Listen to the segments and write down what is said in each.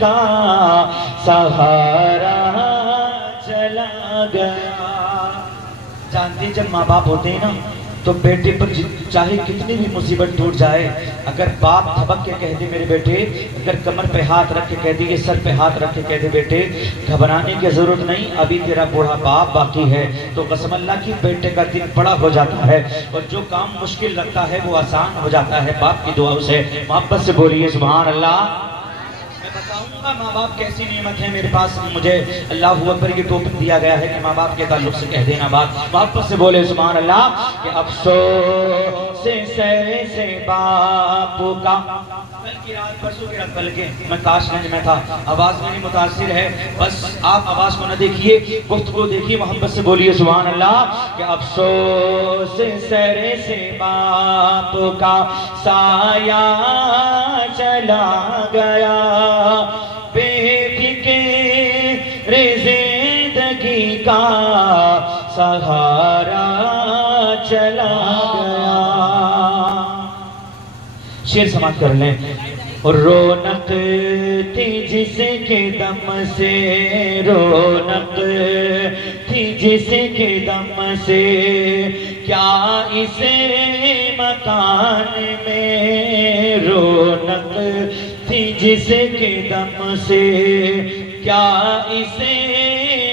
کا سہارا چلا گیا۔ جانتے جب ماں باپ ہوتے ہیں نا تو بیٹے پر چاہے کتنی بھی مصیبت ٹوٹ جائے، اگر باپ تھبک کے کہہ دے میرے بیٹے، اگر کمر پہ ہاتھ رکھ کے کہہ دے، یہ سر پہ ہاتھ رکھ کے کہہ دے بیٹے گھبرانے کی ضرورت نہیں، ابھی تیرا بوڑھا باپ باقی ہے، تو قسم اللہ کی بیٹے کا دن بڑا ہو جاتا ہے، اور جو کام مشکل لگتا ہے وہ آسان ہو جاتا ہے باپ کی دعاؤں سے۔ محبت سے بولیے سبحان اللہ۔ بتاؤں گا ماں باپ کیسی نعمت ہے میرے پاس، مجھے اللہ اکبر یہ ٹاپک دیا گیا ہے کہ ماں باپ کے تعلق سے کہہ دینا بات۔ محبت سے بولے سبحان اللہ کہ افسوس سے باپ کا، کل کی رات پرسوں کی رات بلکہ میں کاش گنج میں تھا، آواز میری متاثر ہے، بس آپ آواز کو نہ دیکھیے گفتگو دیکھیے۔ محبت سے بولیے سبحان اللہ کہ افسوس سے باپ کا سایہ چلا گیا، بے فکر زندگی کا سہارا چلا گیا۔ شعر سماعت کر لیں۔ رونق تھی جس کے دم سے، رونق تھی جس کے دم سے، کیا اس مکان میں رونق تھی جس کے دم سے، کیا اس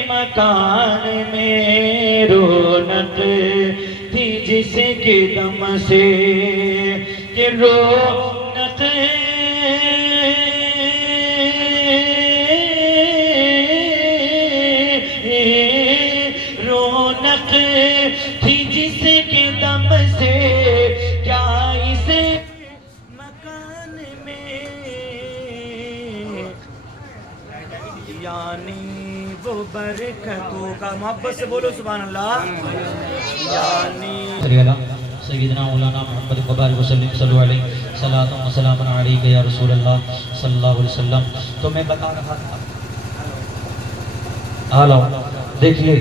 مکان میں رونق تھی جس کے دم سے، کہ رونق رونق تھی جس کے دم سے، کیا اس مکان میں یعنی وہ برکتوں کا۔ محبت سے بولو سبحان اللہ یعنی سیدنا مولانا محمد قبار وسلم صلی اللہ علیہ صلاۃ و سلام علیکہ یا رسول اللہ صلی اللہ علیہ وسلم۔ تو میں بتا رہا تھا، ہلو دیکھیے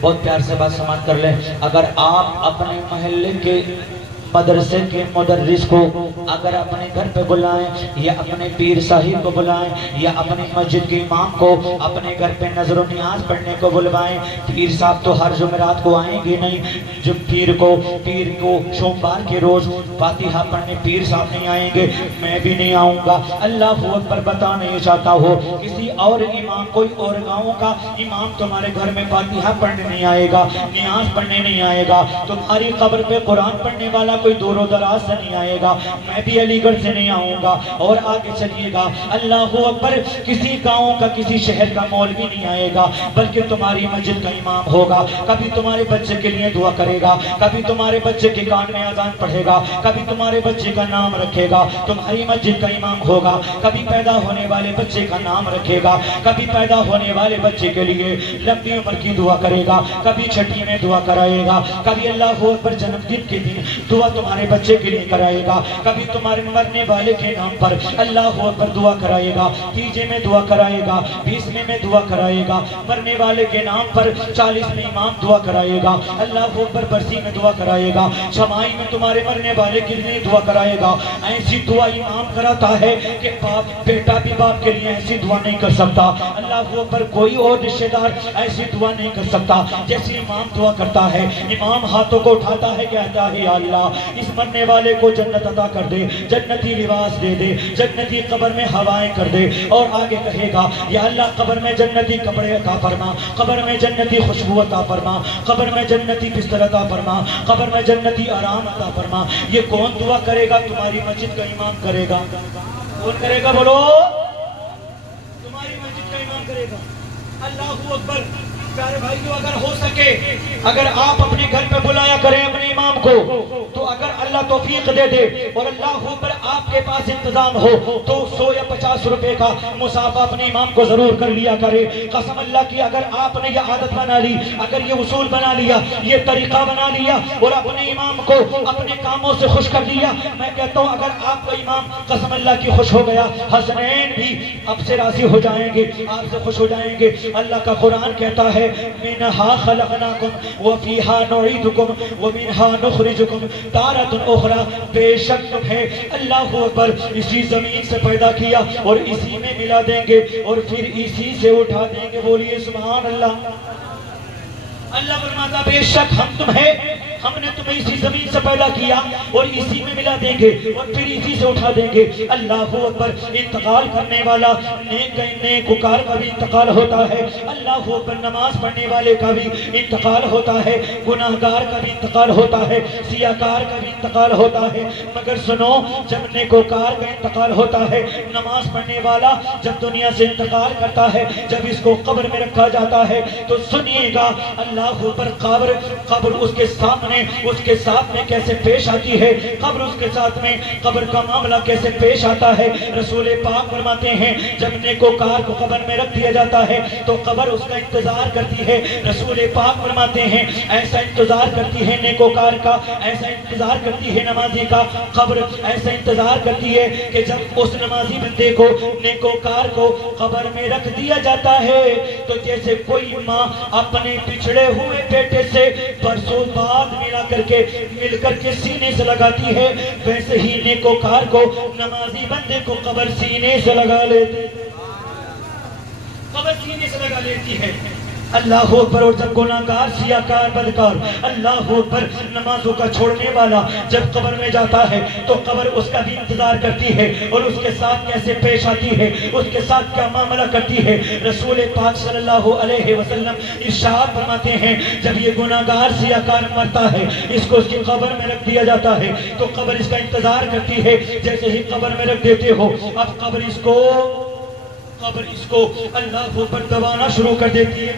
بہت پیار سے بات سماعت کر لیں، اگر آپ اپنے محلے کے مدرسے کے مدرس کو اگر اپنے گھر پہ بلائیں، یا اپنے پیر صاحب کو بلائیں، یا اپنے مسجد کے امام کو اپنے گھر پہ نظر و نیاز پڑھنے کو بلوائیں، پیر صاحب تو ہر جمعرات کو آئیں گے نہیں، جب پیر کو سوموار کے روز فاتحہ پڑھنے پیر صاحب نہیں آئیں گے، میں بھی نہیں آؤں گا۔ اللہ اکبر بتا نہیں چاہتا ہو کسی اور امام، کوئی اور گاؤں کا امام تمہارے گھر میں فاتحہ پڑھنے نہیں آئے گا، نیاز پڑھنے نہیں آئے گا، تمہاری قبر پہ قرآن پڑھنے والا کوئی دور و دراز سے نہیں آئے گا، میں بھی علی گڑھ سے نہیں آؤں گا۔ اور آگے چلیے گا، اللہ اکبر، کسی گاؤں کا کسی شہر کا مولوی نہیں آئے گا، بلکہ تمہاری مسجد کا امام ہوگا، کبھی تمہارے بچے کے لیے دعا کرے گا، کبھی تمہارے بچے کے کان میں اذان پڑھے گا، کبھی تمہارے بچے کا نام رکھے گا، تمہاری مسجد کا امام ہوگا، کبھی پیدا ہونے والے بچے کا نام رکھے گا، کبھی پیدا ہونے والے بچے کے لیے لمبی عمر کی دعا کرے گا، کبھی چھٹی میں دعا کرائے گا، کبھی اللہ اکبر جنم دن کے دن دعا تمہارے بچے کے لیے کرائے گا، کبھی تمہارے مرنے والے کے نام پر اللہ اکبر دعا کرائے گا، تیجے میں دعا کرائے گا، 20ویں میں دعا کرائے گا، مرنے والے کے نام پر 40 میں امام دعا کرائے گا، اللہ اکبر برسی میں دعا کرائے گا، چھمائی میں تمہارے مرنے والے کے لیے دعا کرائے گا۔ ایسی دعا امام کراتا ہے کہ باپ بیٹا بھی باپ کے لیے ایسی دعا نہیں کر سکتا، اللہ اکبر کوئی اور رشتہ دار ایسی دعا نہیں کر سکتا جیسی امام دعا کرتا ہے۔ امام ہاتھوں کو اٹھاتا ہے، کہتا ہے یا اللہ اس مرنے والے کو جنت عطا کر دے، جنتی لباس دے دے، جنتی قبر میں ہوائیں کر دے، اور آگے کہے گا یا اللہ قبر میں جنتی کپڑے عطا فرما، قبر میں جنتی خوشبو عطا فرما، قبر میں جنتی بستر عطا فرما، قبر میں جنتی آرام عطا فرما۔ یہ کون دعا کرے گا؟ تمہاری مسجد کا امام کرے گا۔ کون کرے گا بولو؟ تمہاری مسجد کا امام کرے گا۔ اللہ اکبر۔ پیارے بھائیو، اگر ہو سکے اگر آپ اپنے گھر پہ بلایا کریں اپنے امام کو، تو اگر اللہ توفیق دے دے اور اللہ اوپر آپ کے پاس انتظام ہو تو 100 یا 50 روپے کا مسافہ اپنے امام کو ضرور کر لیا کرے۔ قسم اللہ کی اگر آپ نے یہ عادت بنا لی، اگر یہ اصول بنا لیا، یہ طریقہ بنا لیا اور اپنے امام کو اپنے کاموں سے خوش کر لیا، میں کہتا ہوں اگر آپ کا امام قسم اللہ کی خوش ہو گیا، حسنین بھی آپ سے راضی ہو جائیں گے، آپ سے خوش ہو جائیں گے۔ اللہ کا قرآن کہتا ہے ہے منہا خلقناکم وفیہا نعیدکم ومنہا نخرجکم تارۃ اخری، بے شک تمہیں اللہ اکبر اسی زمین سے پیدا کیا اور اسی میں ملا دیں گے اور پھر اسی سے اٹھا دیں گے. بولیے سبحان اللہ. اللہ فرماتا بے شک ہم نے تمہیں اسی زمین سے پیدا کیا اور اسی میں ملا دیں گے اور پھر اسی سے اٹھا دیں گے. اللہ اکبر. انتقال کرنے والا نیکوکار کا بھی انتقال ہوتا ہے. اللہ اکبر. نماز پڑھنے والے کا بھی انتقال ہوتا ہے. گناہگار کا بھی انتقال ہوتا ہے. سیاہکار کا بھی انتقال ہوتا ہے. مگر سنو، جب نیکوکار کا انتقال ہوتا ہے، نماز پڑھنے والا جب دنیا سے انتقال کرتا ہے، جب اس کو قبر میں رکھا جاتا ہے تو سنیے گا اللہ پر قبر اس کے سامنے اس کے ساتھ میں کیسے پیش آتی ہے. قبر اس کے ساتھ میں قبر کا معاملہ کیسے پیش آتا ہے. رسول پاک فرماتے ہیں جب نیکوکار کو قبر میں رکھ دیا جاتا ہے تو قبر اس کا انتظار کرتی ہے. رسول پاک فرماتے ہیں ایسا انتظار کرتی ہے نیکوکار کا، ایسا انتظار کرتی ہے نمازی کا. قبر ایسا انتظار کرتی ہے کہ جب اس نمازی بندے کو نیکوکار کو قبر میں رکھ دیا جاتا ہے تو جیسے کوئی ماں اپنے پچھڑے ہوئے بیٹے سے برسوں بعد مل کر کے سینے سے لگاتی ہے، ویسے ہی نیکوکار کو نمازی بندے کو قبر سینے سے لگا لیتی ہے. اللہ اکبر. اور جب گناہگار سیاہکار بدکار اللہ اکبر نمازوں کا چھوڑنے والا جب قبر میں جاتا ہے تو قبر اس کا بھی انتظار کرتی ہے اور اس کے ساتھ کیسے پیش آتی ہے، اس کے ساتھ کیا معاملہ کرتی ہے. رسول پاک صلی اللہ علیہ وسلم ارشاد فرماتے ہیں جب یہ گناہگار سیاہکار مرتا ہے، اس کو اس کی قبر میں رکھ دیا جاتا ہے تو قبر اس کا انتظار کرتی ہے. جیسے ہی قبر میں رکھ دیتے ہو، اب قبر اس کو اللہ پر دبانا شروع کر دیتی ہے.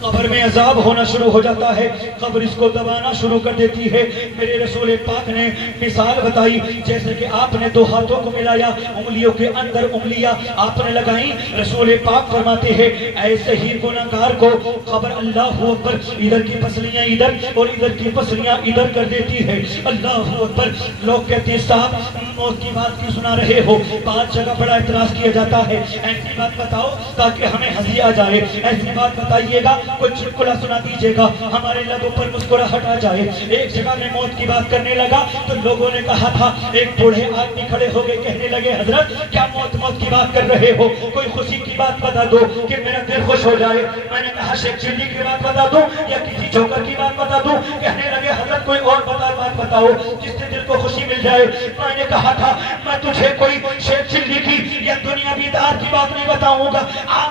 قبر میں عذاب ہونا شروع ہو جاتا ہے. قبر اس کو دبانا شروع کر دیتی ہے. میرے رسول پاک نے مثال بتائی جیسے کہ آپ نے دو ہاتھوں کو ملایا، انگلیوں کے اندر انگلیاں آپ نے لگائیں. رسول پاک فرماتے ہیں ایسے ہی گناہگار کو قبر اللہ اکبر ادھر کی پسلیاں ادھر اور ادھر کی پسلیاں ادھر کر دیتی ہے. اللہ اکبر. لوگ کہتے ہیں صاحب موت کی بات کی سنا رہے ہو، بات جگہ بڑا اعتراض کیا جاتا ہے. ایسی بات بتاؤ تاکہ ہمیں ہنسی آ جائے. ایسی بات بتائیے گا، کوئی چٹکلا سنا دیجئے گا، ہمارے لبوں پر مسکراہٹ آ جائے. ایک جگہ میں موت کی بات کرنے لگا تو لوگوں نے کہا تھا، ایک بوڑھے آدمی کھڑے ہو گئے کہنے لگے حضرت کیا موت کی بات کر رہے ہو، کوئی خوشی کی بات بتا دو کہ میرا دل خوش ہو جائے. میں نے کہا شیخ چلی کی بات بتا دوں یا کسی جوکر کی بات بتا دوں. کہنے لگے حضرت کوئی اور بات بتاؤ جس سے دل کو خوشی مل جائے. میں نے کہا تھا میں تجھے کوئی شیخ چلی کی یا دنیاوی دار کی بات نہیں بتاؤں گا،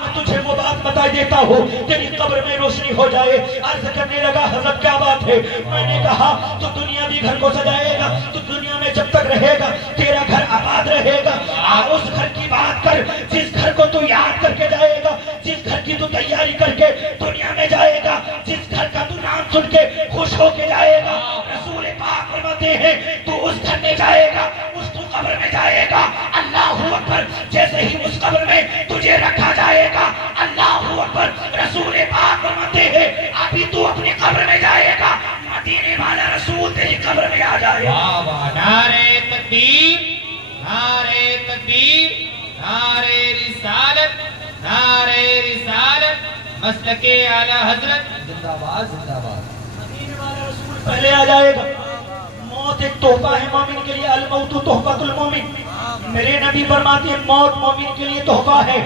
میں تجھے وہ بات بتا دیتا ہوں تیری قبر میں روشنی ہو جائے. عرض کرنے لگا حضرت کیا بات ہے. میں نے کہا تو دنیا بھی گھر کو سجائے گا، تو دنیا میں جب تک رہے گا تیرا گھر آباد رہے گا. اس گھر کی بات کر جس گھر کو تو یاد کر کے جائے گا، جس گھر کی تو تیاری کر کے دنیا میں جائے گا، جس گھر کا تو نام سن کے خوش ہو کے جائے گا. رسول پاک فرماتے ہیں تو اس گھر میں جائے گا، اس تو قبر میں جائے گا. اللہ اکبر. جیسے ہی اس قبر میں تجھے رکھا جائے گا، اللہ اکبر. رسول پاک فرماتے ہیں ابھی تو اپنی قبر میں جائے گا، مدینے والا رسول تیری قبر میں آ جائے گا. نعرے تکبیر، نعرے تکبیر، نعرے رسالت، نعرے رسالت، مسلک اعلی حضرت زندہ باد زندہ باد. مدینے والا رسول پہلے آ جائے گا. موت ایک تحفہ ہے مومن کے لیے، الموت تحفۃ المومن. میرے نبی فرماتے ہیں موت مومن کے لیے تحفہ ہے.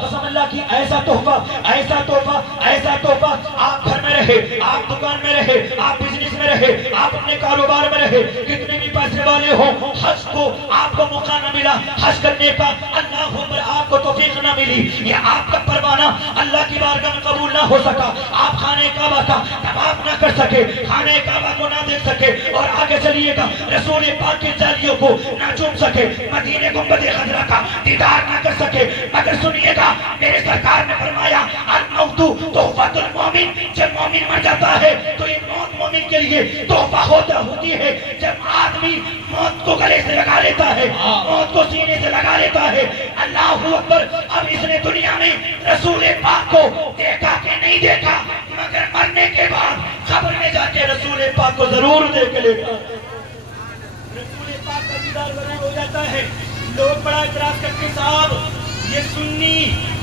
قسم اللہ کی ایسا تحفہ، ایسا تحفہ، ایسا تحفہ. آپ گھر میں رہے، آپ دکان میں رہے، آپ بزنس میں رہے، آپ اپنے کاروبار میں رہے، کتنے بھی پیسے والے ہوں، حج کو آپ کو موقع نہ ملا حج کرنے کا، اللہ پر آپ کو توفیق نہ ملی، یا آپ کا پروانہ اللہ کی بارگاہ میں قبول نہ ہو سکا، آپ خانہ کعبہ کا طواف نہ کر سکے، خانہ کعبہ کو نہ دیکھ سکے، اور آگے چلیے گا رسول پاک کی جالیوں کو نہ چوم سکے، مدینے گنبد خضرا کا دیدار نہ کر سکے. مگر سنیے گا میرے سرکار نے فرمایا الموت تحفۃ المومن. جب مومن مر جاتا ہے تو یہ موت مومن کے لیے تحفہ ہوتی ہے. جب آدمی موت کو گلے سے لگا لیتا ہے، موت کو سینے سے لگا لیتا ہے، اللہ اکبر. اب اس نے دنیا میں رسول پاک کو دیکھا کہ نہیں دیکھا، مگر مرنے کے بعد قبر میں جا کے رسول پاک کو ضرور دیکھ لیتا. رسول پاک کا دیدار ضرور ہو جاتا ہے. لوگ بڑا اعتراض کرتے صاحب یہ سنی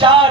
4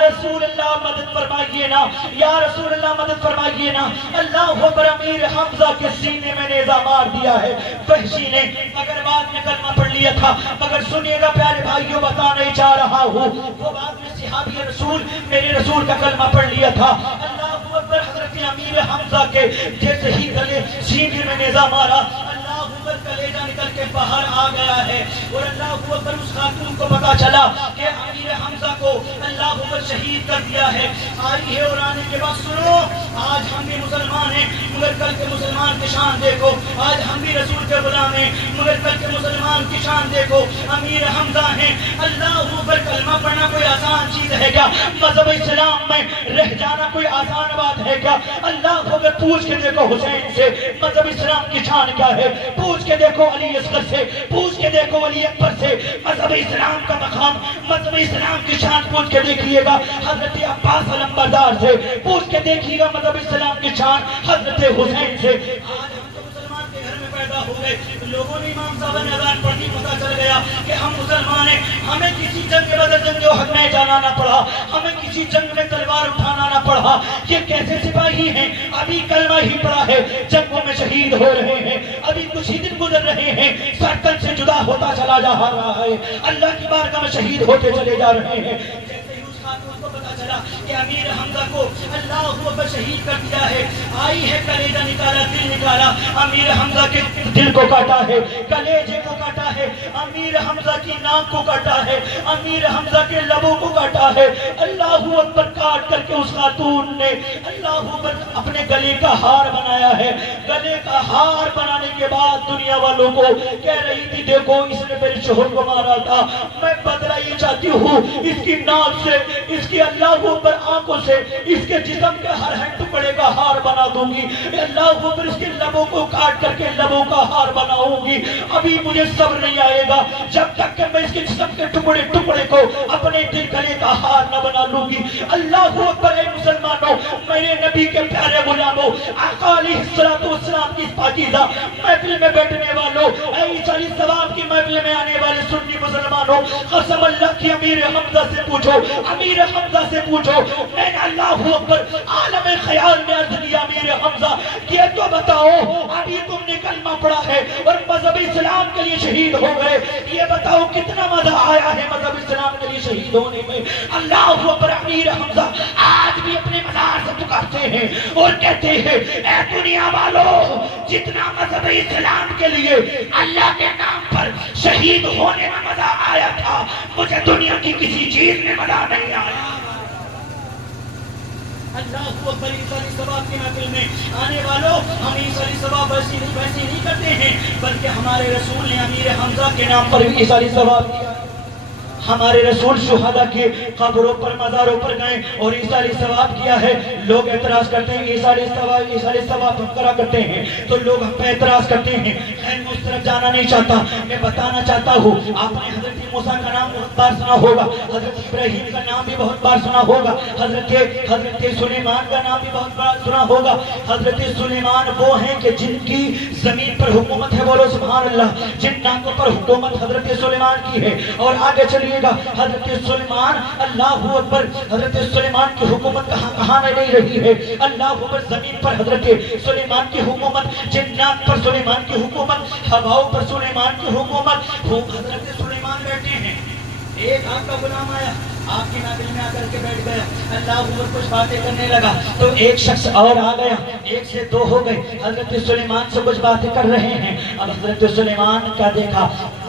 رسول اللہ مدد فرمائیے نا، یا رسول اللہ مدد فرمائیے نا۔ اللہ اکبر، امیر حمزہ کے سینے میں نیزہ مار دیا ہے وحشی نے، مگر بعد میں کلمہ پڑھ لیا تھا۔ مگر سنیے گا پیارے بھائیوں، بتا نہیں چاہ رہا ہوں، وہ بعد میں صحابی رسول میرے رسول کا کلمہ پڑھ لیا تھا۔ اللہ اکبر، حضرت امیر حمزہ کے جیسے ہی گلے سینے میں نیزہ مارا، اللہ اکبر، کلیجہ نکل کے باہر آ گیا ہے۔ اور اللہ اکبر، اس خاتون کو پتا چلا کہ امیر حمزہ کو اللہ اکبر شہید کر دیا ہے۔ آئی ہے اور آنے کے بعد سنو، آج ہم بھی مسلمان ہیں مگر کل کے مسلمان کی شان دیکھو، آج ہم بھی رسول کے غلام ہیں مگر کل کے مسلمان کی شان دیکھو۔ امیر حمزہ ہیں، اللہ اکبر، کلمہ پڑھنا کوئی آسان چیز ہے کیا؟ مذہب اسلام میں رہ جانا کوئی آسان بات ہے کیا؟ اللہ اکبر، پوچھ کے دیکھو حسین سے مذہب اسلام کی شان کیا ہے، پوچھ کے دیکھو علی اصغر سے، پوچھ کے دیکھو علی اکبر سے مذہب اسلام کا مقام، مذہب اسلام کی شان پوچھ کے دیکھیے گا حضرت عباس علمبردار سے، پوچھ کے دیکھیے گا مذہب اسلام کی شان حضرت حسین سے۔ آج ہم تو مسلمان کے گھر میں پیدا ہو گئے، لوگوں نے امام صاحب نے اذان پڑھی، پتہ چل گیا کہ ہم مسلمان ہیں، ہمیں کسی جنگ بدر جنگ حق میں جانا نہ پڑا، ہمیں کسی جنگ میں تلوار اٹھانا نہ پڑا۔ یہ کیسے سپاہی ہیں؟ ابھی کلمہ ہی پڑا ہے، جنگوں میں شہید ہو رہے ہیں، ابھی کچھ ہی دن گزر رہے ہیں، سرتن سے جدا ہوتا چلا جا رہا ہے، اللہ کی بارگاہ میں شہید ہوتے چلے جا رہے ہیں۔ کہ امیر حمزہ کو اللہ اکبر شہید کر دیا ہے، آئی ہے کلیجہ نکالا، دل نکالا، امیر حمزہ کے دل کو کاٹا ہے، کلیجے کو کاٹا ہے، امیر حمزہ کی ناک کو کاٹا ہے، امیر حمزہ کے لبوں کو کاٹا ہے۔ اللہ اکبر، کاٹ کر کے اس خاتون نے اللہ اکبر اپنے گلے کا ہار بنایا ہے۔ گلے کا ہار بنانے کے بعد دنیا والوں کو کہہ رہی تھی دیکھو اس نے میرے شوہر کو مارا تھا، میں بدلہ یہ چاہتی ہوں، اس کی ناک سے، اس کی اللہ اکبر آنکھوں سے، اس کے جسم کے ہر ٹکڑے کا ہار بنا دوں گی، اللہ اکبر اس کے لبوں کو کاٹ کر کے لبوں کا ہار بناؤں گی۔ ابھی مجھے صبر نہیں آئے گا جب تک کہ میں اس کے جسم کے ٹکڑے ٹکڑے کو اپنے دل گلے کا ہار نہ بنا لوں گی۔ اللہ اکبر، اے مسلمانوں، میرے نبی کے پیارے غلاموں، آقا علیہ السلام کی پاکیزہ محفل میں بیٹھنے والوں، اے عیسائی ثواب کی محفل میں آنے والے سنی مسلمانوں، قسم اللہ کی امیر حمزہ سے پوچھو، امیر حمزہ سے پوچھو، میں نے اللہ اکبر عالم خیال میں عرض کیا امیر حمزہ یہ تو بتاؤ ابھی تم نے کلمہ پڑھا ہے اور مذہب اسلام کے لیے شہید ہو گئے، یہ بتاؤ کتنا مزہ آیا ہے مذہب اسلام کے لیے شہید ہونے میں؟ اللہ اکبر، امیر حمزہ آج بھی اپنے مزار سے پکارتے ہیں اور کہتے ہیں اے دنیا والوں، جتنا مذہب اسلام کے لیے اللہ کے نام پر شہید ہونے میں مزہ آیا تھا، مجھے دنیا کی کسی چیز میں مزہ نہیں آیا۔ اللہ اکبر، عیسائی ثواب کی محفل میں آنے والوں، ہم عیسائی ثواب ویسی نہیں کرتے ہیں، بلکہ ہمارے رسول نے امیر حمزہ کے نام پر عیسائی ثواب کیا۔ ہمارے رسول شہداء کے قبروں پر مزاروں پر گئے اور عیسائی ثواب کیا ہے۔ لوگ اعتراض کرتے ہیں عیسائی ثواب ہم کرا کرتے ہیں تو لوگ ہم پہ اعتراض کرتے ہیں۔ خیر میں اس طرف جانا نہیں چاہتا، میں بتانا چاہتا ہوں آپ نے حضرت موسیٰ کا نام بہت بار سنا ہوگا، حضرت ابراہیم کا نام بھی بہت بار سنا ہوگا، حضرت سلیمان کا نام بھی بہت بار سنا ہوگا۔ حضرت سلیمان وہ ہیں کہ جن کی زمین پر حکومت ہے، بولو سبحان اللہ، جن ناموں پر حکومت حضرت سلیمان کی ہے۔ اور آگے چلیے گا حضرت سلیمان، اللہ اکبر، حضرت سلیمان کی حکومت کہاں نہیں رہی ہے؟ اللہ اکبر، زمین پر حضرت سلیمان کی حکومت، جنات پر سلیمان کی حکومت، ہواؤں پر سلیمان کی حکومت، حضرت سلیمان بیٹھے ہیں۔ ایک آپ کا غلام آیا، آپ کی محفل میں آ کر کے بیٹھ گیا، اللہ اکبر کچھ باتیں کرنے لگا تو ایک شخص اور آ گیا، ایک سے دو ہو گئے، حضرت سلیمان سے کچھ باتیں کر رہے ہیں۔ اب حضرت سلیمان کیا دیکھا،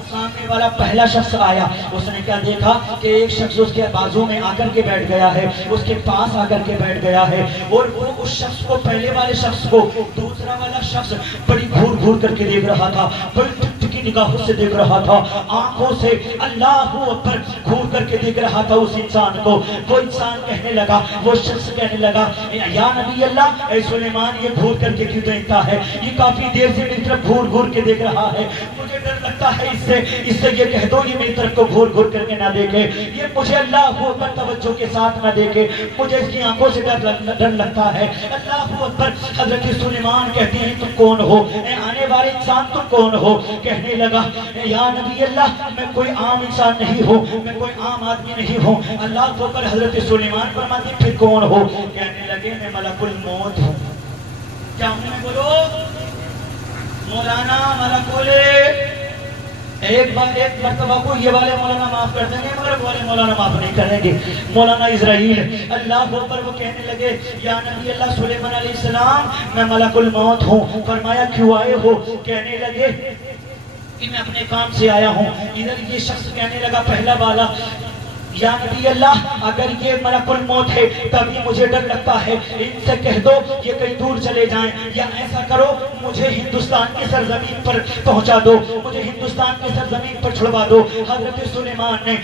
سامنے والا پہلا شخص آیا، اس نے کیا دیکھا کہ ایک شخص اس کے بازو میں آ کر کے بیٹھ گیا ہے، اس کے پاس آ کر کے بیٹھ گیا ہے، اور وہ اس شخص کو، پہلے والے شخص کو دوسرا والا شخص بڑی گھور گھور کر کے دیکھ رہا تھا، بڑی ٹکٹکی نگاہوں سے دیکھ رہا تھا، آنکھوں سے اللہ اکبر گھور کر کے دیکھ رہا تھا اس انسان کو۔ وہ انسان کہنے لگا، وہ شخص کہنے لگا یا نبی اللہ، اے سلیمان یہ گھور کر کے کیوں دیکھتا ہے؟ یہ کافی دیر سے میری طرف گھور گھور کے دیکھ رہا ہے، مجھے ڈر لگتا ہے اس سے یہ کہہ دو یہ میری طرف کو گھور گھور کر کے نہ دیکھے، یہ مجھے اللہ اکبر توجہ کے ساتھ نہ دیکھے، مجھے اس کی آنکھوں سے ڈر لگتا ہے۔ اللہ اکبر، حضرت سلیمان کہتے ہیں تم کون ہو؟ اے آنے والے انسان تم کون ہو؟ کہ کہنے لگا یا نبی اللہ میں کوئی عام انسان نہیں ہوں, میں کوئی عام آدمی نہیں ہوں. اللہ کو پر حضرت سلیمان فرماتے پھر کون ہو؟ کہنے لگے میں ملک الموت ہوں. کیا ہوں میں؟ بولو مولانا ملک ایک مرتبہ کو یہ والے مولانا معاف کر دیں گے مگر والے مولانا معاف نہیں کریں گے. مولانا اسرائیل اللہ پر وہ کہنے لگے یا نبی اللہ سلیمان علیہ السلام میں ملک الموت ہوں. فرمایا کیوں آئے ہو؟ کہنے لگے کہ میں اپنے کام سے آیا ہوں. ادھر یہ شخص کہنے لگا پہلا والا یا نبی اللہ اگر یہ ملک الموت ہے تبھی مجھے ڈر لگتا ہے, ان سے کہہ دو یہ کہیں دور چلے جائیں, یا ایسا کرو مجھے ہندوستان کی سرزمین پر پہنچا دو, مجھے ہندوستان کی سرزمین پر چھڑوا دو. حضرت سلیمان نے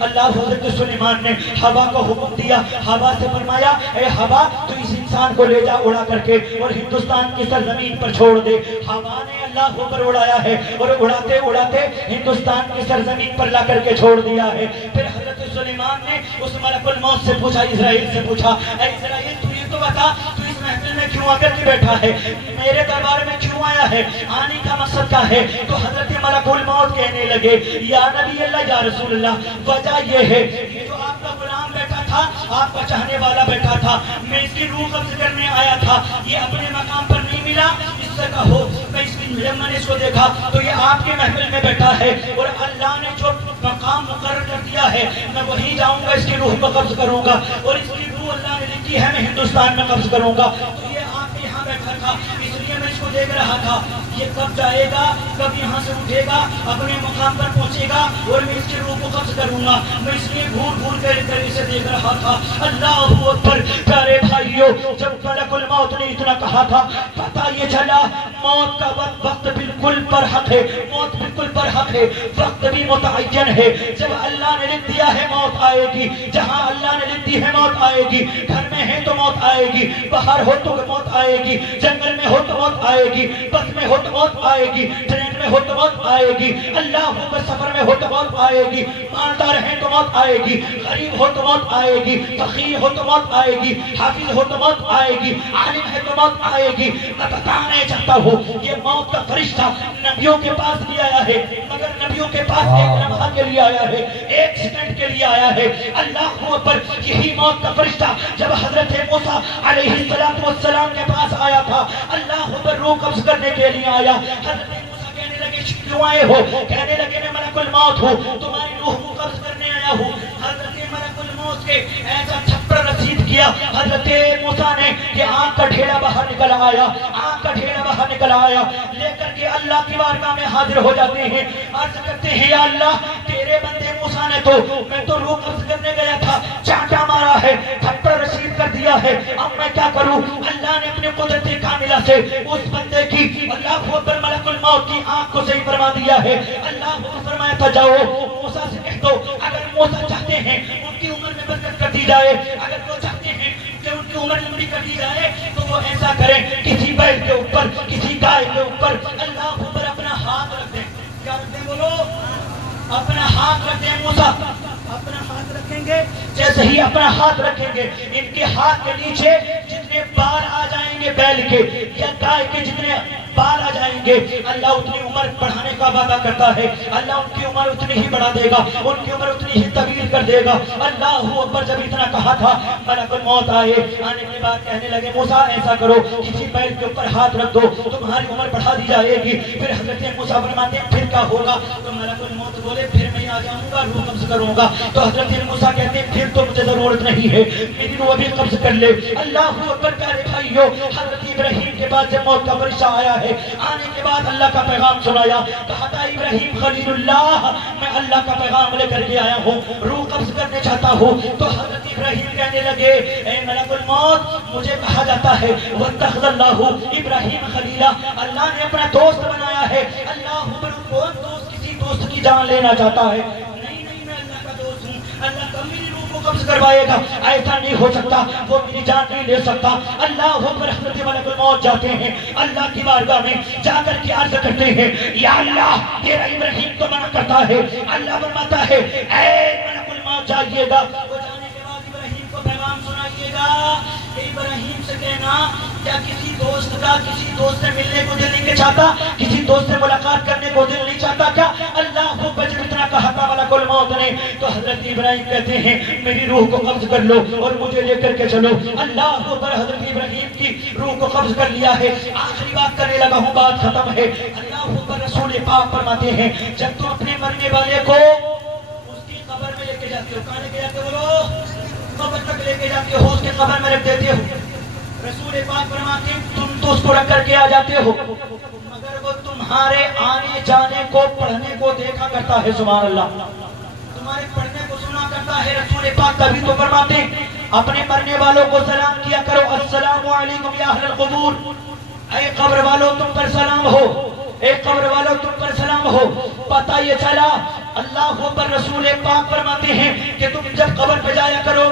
حضرت سلیمان نے ہوا کو حکم دیا. ہوا سے فرمایا اے ہوا تو اس انسان کو لے جا اڑا کر کے اور ہندوستان کی سرزمین پر چھوڑ دے. ہوا نے اللہ پر اڑایا ہے اور اڑاتے اڑاتے ہندوستان کی سرزمین پر لا کر کے چھوڑ دیا ہے. پھر حضرت سلیمان نے اس ملک الموت سے پوچھا, اسرائیل سے پوچھا اے اسرائیل تو یہ تو بتا تو اس محفل میں کیوں آ کر کے بیٹھا ہے, میرے دربار میں کیوں آیا ہے, آنے کا مقصد کیا ہے؟ تو حضرت ملک الموت کہنے لگے یا نبی اللہ یا رسول اللہ وجہ یہ ہے یہ جو آپ کا غلام بیٹھا تھا, آپ کا چاہنے والا بیٹھا تھا, میں اس کی روح قبض کرنے آیا تھا, یہ اپنے مقام پر نہیں ملا. اس سے کہو میں جب میں نے اس کو دیکھا تو یہ آپ کے محفل میں بیٹھا ہے اور اللہ نے جو مقام مقرر کر دیا ہے میں وہیں جاؤں گا, اس کی روح میں قبض کروں گا اور اس کی روح اللہ نے لکھی ہے میں ہندوستان میں قبض کروں گا. تو یہ آپ کے یہاں بیٹھا تھا, اس لیے میں اس کو دیکھ رہا تھا یہ کب جائے گا, کب یہاں سے اٹھے گا, اپنے مقام پر پہنچے گا اور میں اس کی روح کو قبض کروں گا. میں اس لیے گھور کر اسے دیکھ رہا تھا. اللہ اکبر. پیارے بھائیو جب ملک الموت نے اتنا کہا تھا پتہ یہ چلا موت کا وقت بالکل برحق ہے, موت بالکل برحق ہے, وقت بھی متعین ہے. جب اللہ نے لکھ دیا ہے موت آئے گی, جہاں اللہ نے لکھ دی ہے موت آئے گی, گھر میں ہے تو موت آئے گی, باہر ہو تو موت آئے گی, جنگل میں ہو تو موت آئے گی, بس میں ہو تو موت آئے گی, ٹرین میں ہو تو موت آئے گی, اللہ ہو سفر میں ہو تو موت آئے گی, مالدار ہے تو موت آئے گی, غریب ہو تو موت آئے گی, فقیر ہو تو موت آئے گی, حافظ ہو تو موت آئے گی, عالم ہے تو موت آئے گی. میں بتانا چاہتا ہوں یہ موت کا فرشتہ نبیوں کے پاس بھی آیا ہے مگر نبیوں کے پاس ایک لمحہ کے لیے آیا ہے, ایک سیکنڈ کے لیے آیا ہے. اللہ اکبر. یہی موت کا فرشتہ جب حضرت موسیٰ علیہ السلام کے پاس آیا تھا, اللہ اکبر روح قبض کرنے کے لیے آیا. حضرت موسیٰ کہنے لگے کیوں آئے ہو؟ کہنے لگے میں ملک الموت ہوں, تمہاری روح کو قبض کرنے آیا ہوں. حضرت ملک الموت کے ایسا تھپڑ رسید کیا حضرت موسیٰ نے کہ آنکھ کا ڈھیرا باہر نکل آیا, آنکھ کا ڈھیرا باہر نکل آیا. لے کر کے اللہ کی بارگاہ میں حاضر ہو جاتے ہیں, عرض کرتے ہیں یا اللہ تیرے بندے موسیٰ نے تو میں تو روح قبض کرنے گیا تھا, چانٹا مارا ہے, تھپڑ رسید کر دیا ہے, اب میں کیا کروں؟ اللہ نے اپنے قدرت کاملہ سے اس بندے کی اللہ اکبر ملک الموت کی آنکھ کو صحیح فرما دیا ہے. اللہ کو فرمایا تھا جاؤ موسیٰ سے کہہ دو اگر موسیٰ چاہتے ہیں ان کی عمر میں برکت کر دی جائے, اگر وہ چاہتے ہیں کہ ان کی عمر لمبی کر دی جائے تو وہ ایسا کریں کسی بیل کے اوپر, کسی گائے کے اوپر اللہ اوپر اپنا ہاتھ رکھ دیں. کیا رکھ دیں بولو؟ اپنا ہاتھ رکھ دیں. موسیٰ اپنا ہاتھ رکھیں گے, جیسے ہی اپنا ہاتھ رکھیں گے ان کے ہاتھ کے نیچے جتنے بال آ جائیں گے بیل کے یا گائے کے جتنے بال آ جائیں گے اللہ اتنی عمر بڑھانے کا وعدہ کرتا ہے. اللہ ان کی عمر اتنی ہی بڑھا دے گا, ان کی عمر اتنی ہی طویل کر دے گا. اللہ اکبر. جب اتنا کہا تھا ملک الموت آئے, آنے کے بعد کہنے لگے موسیٰ ایسا کرو کسی بیل کے اوپر ہاتھ رکھ دو تمہاری عمر بڑھا دی جائے گی. پھر حضرت موسیٰ فرماتے ہیں پھر کیا ہوگا؟ تو ملک الموت بولے پھر میں آ جاؤں گا, روح قبض کروں گا. تو حضرت موسیٰ کہتے ہیں پھر تو مجھے ضرورت نہیں ہے, میری روح ابھی قبض کر لے. اللہ اکبر. پیارے بھائیو حضرت ابراہیم کے بعد جب موت کا فرشتہ آیا ہے, آنے کے بعد اللہ کا پیغام سنایا, کہا تھا ابراہیم خلیل اللہ میں اللہ کا پیغام لے کر کے آیا ہوں, روح قبض کرنے چاہتا ہوں. تو حضرت ابراہیم کہنے لگے اے ملک الموت مجھے کہا جاتا ہے واتخذ اللہ ابراہیم خلیلا, اللہ نے اپنا دوست بنایا ہے. اللہ اکبر. کون دوست کسی دوست کی جان لینا چاہتا ہے؟ نہیں میں اللہ کا دوست ہوں, اللہ کا میری روح کو قبض کروائے گا, ایسا نہیں ہو سکتا, وہ میری جان نہیں لے سکتا. اللہ اکبر. حضرت ملک الموت جاتے ہیں اللہ کی بارگاہ میں, جا کر کے عرض کرتے ہیں یا اللہ تیرا ابراہیم تو منع کرتا ہے. اللہ فرماتا ہے اے ملک الموت جائیے گا. وہ جانے کے بعد ابراہیم کو پیغام سنائیے گا کہ ابراہیم سے کہنا کیا کسی دوست سے ملنے کو دل نہیں چاہتا, کسی دوست سے ملاقات کرنے کو دل نہیں چاہتا کیا؟ اللہ کو جب اتنا کہا تھا ملک الموت نے تو حضرت ابراہیم کہتے ہیں میری روح کو قبض کر لو اور مجھے لے کر کے چلو. اللہ کو پر حضرت ابراہیم کی روح کو قبض کر لیا ہے. آخری بات کرنے لگا ہوں, بات ختم ہے. اللہ پر رسول پاک فرماتے ہیں جب تم اپنے مرنے والے کو اس کی قبر میں لے کے جاتے ہو, کہاں لے کے جاتے ہو بولو؟ قبر تک لے کے جاتے ہو, اس کے قبر میں رکھ دیتے ہو. رسول پاک فرماتے ہیں تم تو اس کو رکھ کر کے آ جاتے ہو مگر وہ تمہارے آنے جانے کو پڑھنے کو دیکھا کرتا ہے. سبحان اللہ, تمہارے پڑھنے کو سنا کرتا ہے. رسول پاک کبھی تو فرماتے ہیں اپنے مرنے والوں کو سلام کیا کرو, السلام علیکم یا اہل القبور, اے قبر والوں تم پر سلام ہو, اے قبر والوں تم پر سلام ہو. پتہ یہ چلا اللہ پر رسول پاک فرماتے ہیں کہ تم جب قبر پہ جایا کرو,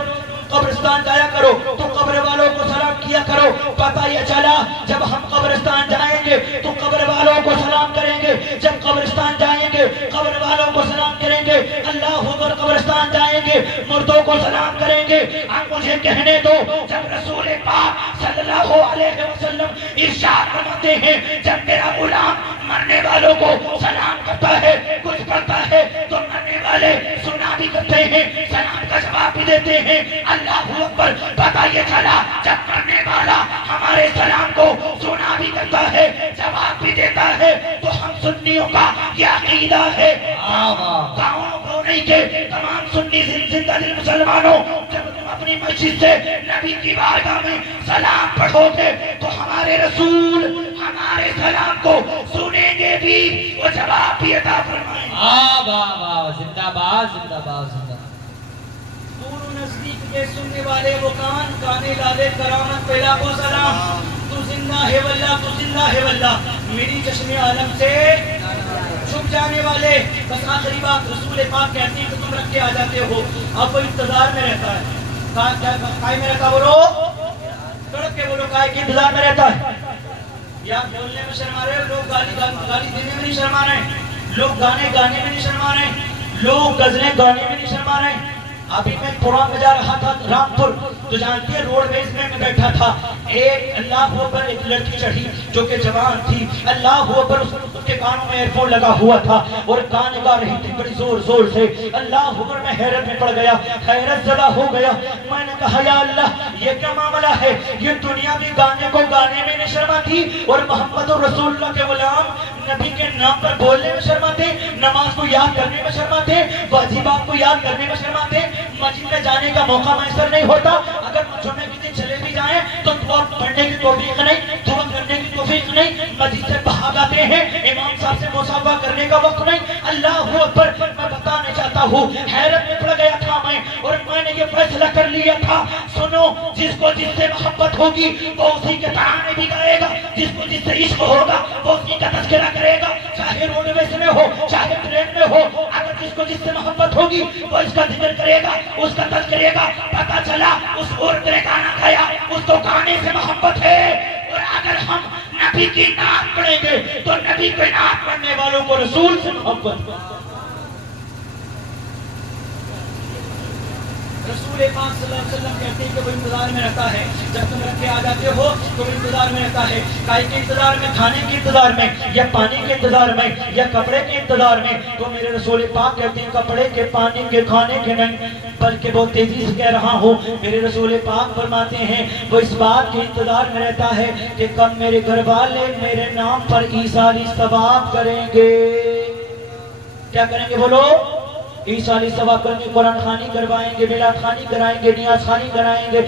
قبرستان جایا کرو تو قبر والوں کو سلام کیا کرو. پتہ یہ چلا جب ہم قبرستان جائیں گے تو قبر والوں کو سلام کریں گے, جب قبرستان جائیں گے قبر والوں کو سلام کریں گے. اللہ اکبر, قبرستان جائیں گے مردوں کو سلام کریں گے. اب مجھے کہنے دو جب رسول پاک صلی اللہ علیہ وسلم ارشاد فرماتے ہیں جب میرا غلام مرنے والوں کو سلام کرتا ہے کچھ پڑھتا ہے تو مرنے والے سنا بھی کرتے ہیں, سلام کا جواب بھی دیتے ہیں. اللہ اکبر, پتہ یہ چلا جب مرنے والا ہمارے سلام کو سنا بھی کرتا ہے جواب بھی دیتا ہے تو ہم سنیوں کا یہ عقیدہ ہے. گاؤں کو نہیں کہ تمام سنی زندہ دل مسلمانوں جب تم اپنی مسجد سے نبی کی بارگاہ میں سلام پڑھو گے تو ہمارے رسول ہمارے سلام کو سنیں گے بھی, وہ جواب بھی عطا فرمائیں گے. زندہ باد زندہ باد زندہ. دور و نزدیک کے سننے والے وہ کان, کانے لالے کرامت پہ لاکھوں سلام. تو زندہ ہے واللہ, تو زندہ ہے واللہ, میری چشم عالم سے چھپ جانے والے. بس آخری بات رسول پاک کہتے ہیں کہ تم رکھ کے آ جاتے ہو, اب وہ انتظار میں رہتا ہے. کائے میں رہتا بولو, تڑپ کے بولو, کائے کے انتظار میں رہتا ہے. یا بولنے میں شرما رہے, لوگ گالی دینے میں نہیں شرما رہے, لوگ گانے گانے میں نہیں شرما رہے, لوگ غزلیں گانے میں نہیں شرما رہے. ابھی میں پوران میں جا رہا تھا رامپور, تو جانتی ہے روڈ ویز میں بیٹھا تھا, ایک اللہ پر ایک لڑکی چڑھی جو کہ جوان تھی. اللہ پر اس کے کانوں میں ایئر فون لگا ہوا تھا اور گانے گا رہی تھی بڑی زور زور سے. اللہ پر میں حیرت میں پڑ گیا, حیرت زدہ ہو گیا. میں نے کہا یا اللہ یہ کیا معاملہ ہے, یہ دنیا بھی گانے کو گانے میں نہیں شرماتی اور محمد رسول اللہ کے غلام نبی کے نام پر بولنے میں شرماتے, نماز کو یاد کرنے میں شرماتے, واجبات کو یاد کرنے میں شرماتے. مسجد میں جانے کا موقع میسر نہیں ہوتا, اگر جمعے کے دن چلے بھی جائیں تو دعا پڑھنے کی توفیق نہیں, دعا کرنے کی توفیق نہیں, مسجد سے بھاگ آتے ہیں, امام صاحب سے مصافحہ کرنے کا وقت نہیں. اللہ اکبر, میں بتانا چاہتا ہوں حیرت میں پڑ گیا تھا میں, اور میں نے یہ فیصلہ کر لیا تھا سنو جس کو جس سے محبت ہوگی وہ اسی کے ترانے بھی گائے گا, جس کو جس سے عشق ہوگا وہ اسی کا تذکرہ کرے گا, چاہے روڈ ویز میں ہو چاہے ٹرین میں ہو. اگر جس کو جس سے محبت ہوگی وہ اس کا ذکر کرے گا, اس کا تذکرہ کرے گا. پتہ چلا اس عورت نے گانا گایا, اس کو گانے سے محبت ہے. اور اگر ہم نبی کی نعت پڑھیں گے تو نبی کی نعت پڑھنے والوں کو رسول سے محبت. رسول پاک صلی اللہ علیہ وسلم کہتے ہیں کہ وہ انتظار میں رہتا ہے, جب تم رکھ کے آ جاتے ہو تو وہ انتظار میں رہتا ہے. کائے کے انتظار میں, کھانے کے انتظار میں, یا پانی کے انتظار میں, یا کپڑے کے انتظار میں. تو میرے رسول پاک کہتے ہیں کپڑے کے, پانی کے, کھانے کے نہیں, بلکہ بہت تیزی سے کہہ رہا ہوں. میرے رسول پاک فرماتے ہیں وہ اس بات کے انتظار میں رہتا ہے کہ کب میرے گھر والے میرے نام پر ایصالی ثواب کریں گے. کیا کریں گے بولو؟ عیسالی ثواب کریں گے, قرآن خوانی کروائیں گے, میلاد خوانی کرائیں گے, نیاز خوانی کرائیں گے,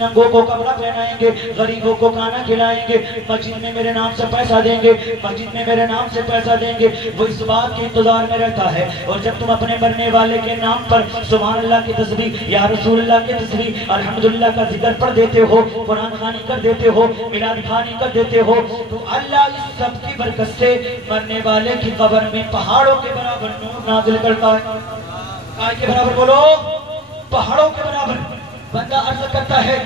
ننگوں کو کپڑا پہنائیں گے, غریبوں کو کھانا کھلائیں گے, مسجد میں میرے نام سے پیسہ دیں گے, مسجد میں میرے نام سے پیسہ دیں گے. وہ اس بات کے انتظار میں رہتا ہے. اور جب تم اپنے مرنے والے کے نام پر سبحان اللہ کی تسبیح, یا رسول اللہ کی تسبیح, الحمدللہ کا ذکر پڑھ دیتے ہو, قرآن خوانی کر دیتے ہو, میلاد خوانی کر دیتے ہو, تو اللہ اس سب کی برکت سے مرنے والے کی قبر میں پہاڑوں کے برابر نور نازل کرتا ہے. کائے کے برابر بولو, پہاڑوں کے برابر. بندہ عرض کرتا ہے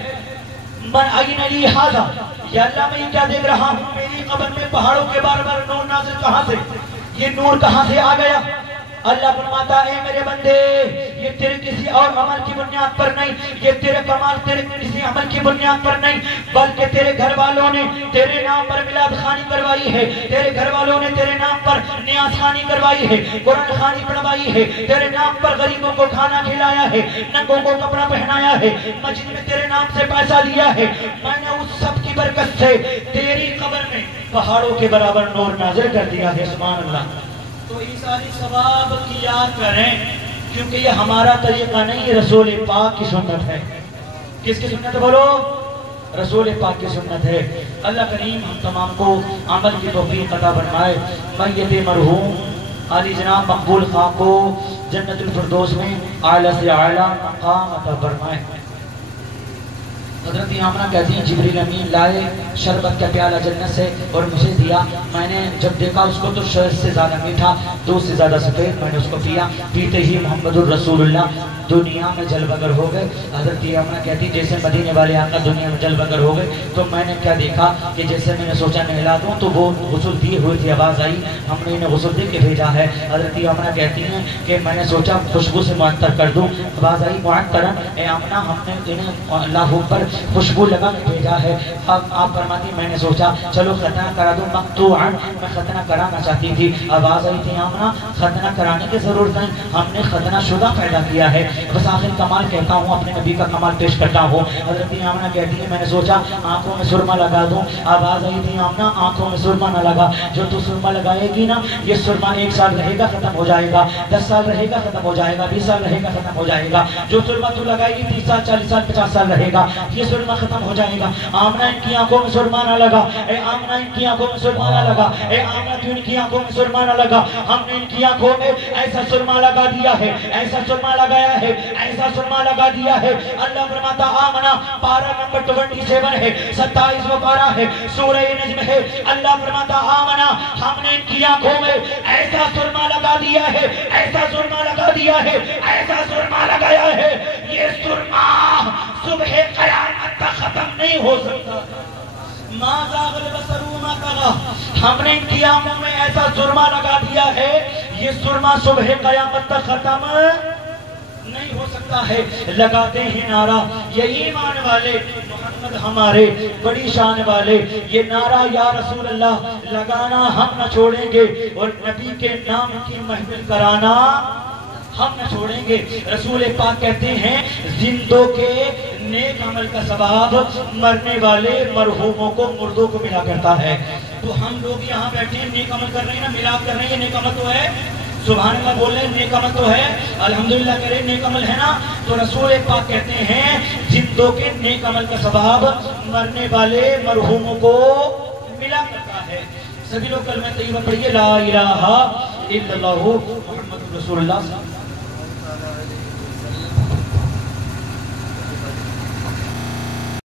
من عین لی ھذا, یا اللہ میں یہ کیا دیکھ رہا ہوں, میری قبر میں پہاڑوں کے برابر نور نازل کہاں سے, یہ نور کہاں سے آ گیا. اللہ فرماتا ہے میرے بندے یہ تیرے کسی اور عمل کی بنیاد پر نہیں, یہ تیرے کمال تیرے کسی عمل کی بنیاد پر نہیں بلکہ تیرے گھر والوں نے تیرے نام پر میلاد خوانی کروائی ہے، تیرے گھر والوں نے تیرے نام پر نیاز خوانی کروائی ہے، قرآن خوانی پڑھوائی ہے، تیرے نام پر غریبوں کو کھانا کھلایا ہے، ننگوں کو کپڑا پہنایا ہے، مسجد میں تیرے نام سے پیسہ دیا ہے۔ میں نے اس سب کی برکت سے تیری قبر میں پہاڑوں کے برابر نور نازل کر دیا ہے، سبحان اللہ۔ تو یہ ساری ثواب کی یاد کریں، کیونکہ یہ ہمارا طریقہ نہیں، یہ رسول پاک کی سنت ہے۔ کس کی سنت ہے بولو؟ رسول پاک کی سنت ہے۔ اللہ کریم ہم تمام کو عمل کی توفیق عطا فرمائے۔ میت مرحوم علی جناب مقبول خان کو جنت الفردوس میں اعلیٰ سے اعلیٰ مقام عطا فرمائے۔ حضرت آمنہ کہتی ہیں جبریل امین لائے شربت کا پیالہ جنت سے اور مجھے دیا، میں نے جب دیکھا اس کو تو شہد سے زیادہ میٹھا، دودھ سے زیادہ سفید، میں نے اس کو پیا، پیتے ہی محمد الرسول اللہ دنیا میں جل بگر ہو گئے۔ حضرت آمنہ کہتی جیسے مدینے والے آقا دنیا میں جل بگر ہو گئے تو میں نے کیا دیکھا کہ جیسے میں نے سوچا نہلا دوں تو وہ غسل دیے ہوئے تھے، آواز آئی ہم نے انہیں غسل دے کے بھیجا ہے۔ حضرت آمنہ کہتی ہیں کہ میں نے سوچا خوشبو سے معطر کر دوں، آواز آئی معطرن اے آمنہ ہم نے انہیں اللہ پر خوشبو لگا کے بھیجا ہے۔ اب آپ فرماتی میں نے سوچا چلو ختنہ کرا دوں، مقطوعاً میں ختنہ کرانا چاہتی تھی، آواز آئی تھی آمنہ ختنہ کرانے کی ضرورت نہیں، ہم نے ختنہ شدہ پیدا کیا ہے۔ بس آخر کمال کہتا ہوں، اپنے نبی کا کمال پیش کرتا ہوں۔ حضرت آمنہ کہتی ہے میں نے سوچا آنکھوں میں سرما لگا دوں، آواز آئی تھی آمنہ آنکھوں میں سرما نہ لگا، جو تو سرما لگائے گی نا یہ سرما 1 سال رہے گا ختم ہو جائے گا، 10 سال رہے گا ختم ہو جائے گا، 20 سال رہے گا ختم ہو جائے گا، جو سرما تو لگائے گی 30 سال 40 سال 50 سال رہے گا، یہ سرما ختم ہو جائے گا۔ آمنہ ان کی آنکھوں میں سرما نہ لگا، اے آمنہ ان کی آنکھوں میں سرما نہ لگا، اے آمنہ تو ان کی آنکھوں میں سرما نہ لگا، ہم نے ان کی آنکھوں میں ایسا سرما لگا دیا ہے، ایسا سرما لگایا ہے، ایسا سرما لگا دیا ہے۔ اللہ فرماتا آمنہ پارہ نمبر 27 ہے، 27واں پارہ ہے، سورہ نجم ہے۔ اللہ فرماتا آمنہ ہم نے ان کی آنکھوں میں ایسا سرما لگا دیا ہے، ایسا سرما لگا دیا ہے، ایسا سرما لگایا ہے، یہ سرما صبح قیامت تک ختم نہیں ہو سکتا۔ ما زاغ البصر وما طغى، ہم نے ان کی آنکھوں میں ایسا سرما لگا دیا ہے، یہ سرما صبح قیامت تک ختم نہیں ہو سکتا ہے۔ لگاتے ہیں نعرہ یہ ایمان والے محمد ہمارے بڑی شان والے، یہ نعرہ یا رسول اللہ لگانا ہم نہ چھوڑیں گے، اور نبی کے نام کی محفل کرانا ہم نہ چھوڑیں گے۔ رسول پاک کہتے ہیں زندوں کے نیک عمل کا ثواب مرنے والے مرحوموں کو مردوں کو ملا کرتا ہے۔ تو ہم لوگ یہاں بیٹھے ہیں نیک عمل کر رہے ہیں نا، ملاد کر رہے ہیں، یہ نیک عمل تو ہے، سبحان اللہ بول رہے ہیں نیک عمل تو ہے، الحمدللہ کہہ رہے ہیں نیک عمل ہے نا۔ تو رسول پاک کہتے ہیں زندوں کے نیک عمل کا ثواب مرنے والے مرحوموں کو ملا کرتا ہے۔ سبھی لوگ کلمہ طیبہ پڑھیے لا الہ الا اللہ محمد رسول اللہ۔